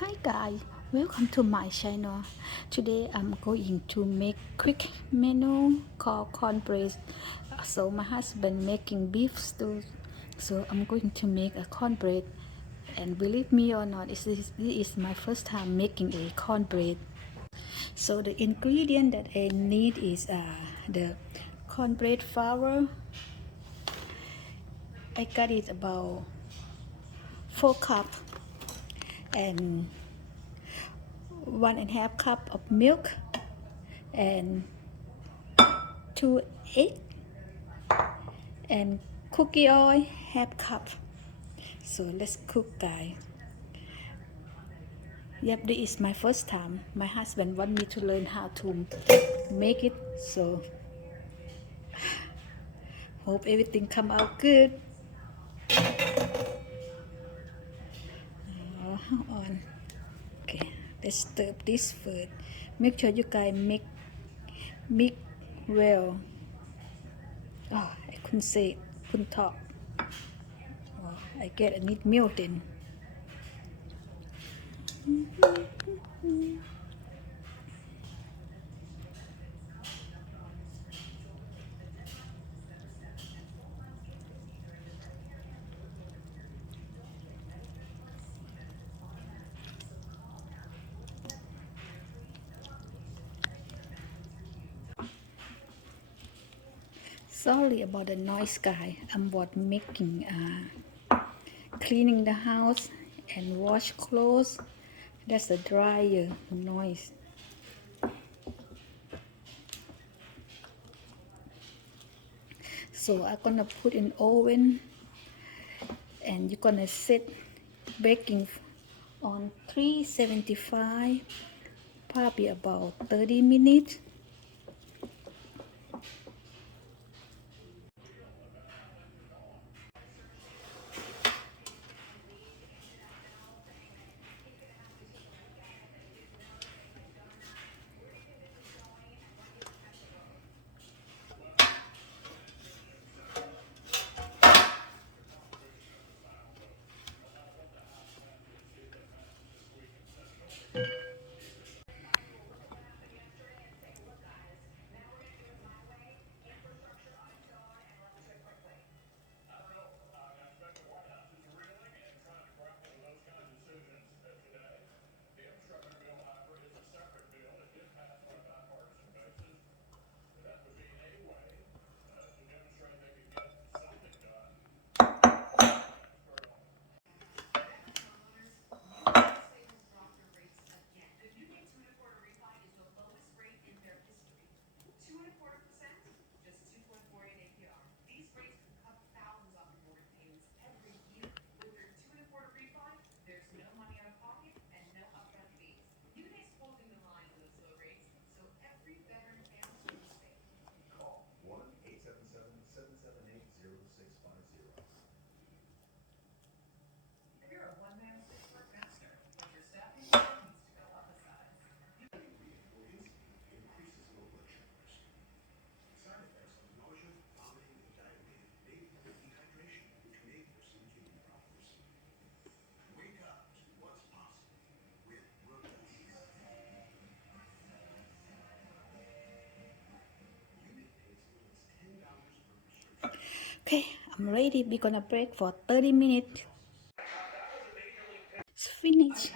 Hi guys, welcome to my channel. Today I'm going to make quick menu called cornbread. So my husband making beef stew. So I'm going to make a cornbread. And believe me or not, this is my first time making a cornbread. So the ingredient that I need is the cornbread flour. I got it about 4 cup and 1.5 cup of milk and 2 egg and cookie oil half cup. So let's cook guys. Yep, this is my first time. My husband want me to learn how to make it, so hope everything come out good. How on. Okay, let's stir this first. Make sure you guys mix well. Oh, I couldn't say, couldn't talk. Oh, I get a need milk then. Sorry about the noise, guy. I'm what making cleaning the house and wash clothes. That's the dryer noise. So I'm gonna put in oven and you're gonna set baking on 375, probably about 30 minutes. Okay, I'm ready. We're gonna break for 30 minutes. It's finished.